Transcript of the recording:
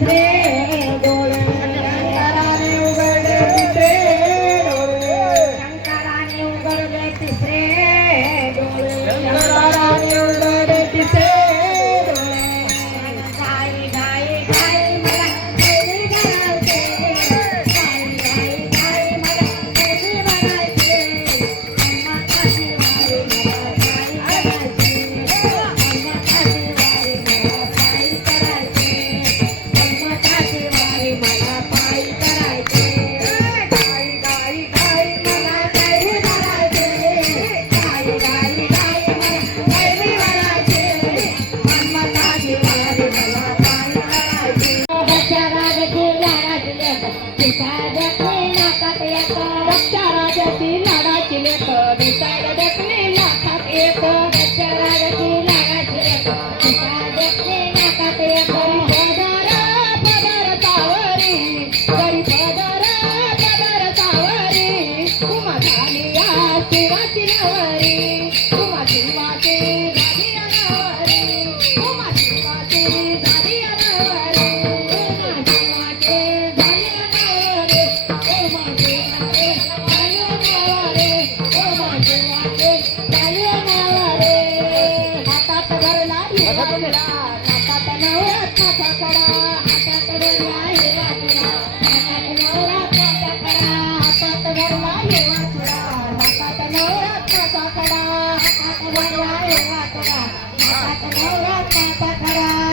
तिसरे डोळे शंकराने उघडले तिसरे डोळे शंकराने उघडले तिसरे डोळे शंकराने उघडले तिसरे डोळे गाई गाई गाई मला देवी बनायचे गाई गाई गाई मला देवी बनायचे अम्मा काशी वारी मला गाई करायची अम्मा काशी वारी मला पायी करायचे अम्मा काशी वारी मला पायी करायचे गाई गाई गाई मला देवी बनायचे गाई गाई गाई मला देवी बनायचे अम्मा काशी वारी मला पायी करायचे बच्चा राजाची लाडाची लेक दिसायला देखणी नाकात येत बच्चा राजाची लाडाची लेक दिसायला देखणी नाकात येत बच्चा राजाची लाडाची लेक दिसायला देखणी नाकात येत पदर सावरी गरी पदर सावरी उमा झाली या शिवाची नवरी उमा शिवाची झाली या नवरी उमा शिवाची झाली या नवरी उमा शिवाची झाली या नवरी उमा शिवाची झाली या नवरी उमा शिवाची झाली या नवरी हातात धरला हिरवा तुला हातात नवरात्राचा कडा हातात धरला हिरवा तुला हातात नवरात्राचा कडा हातात धरला हिरवा तुला हातात नवरात्राचा कडा हातात धरला हिरवा तुला हातात नवरात्राचा कडा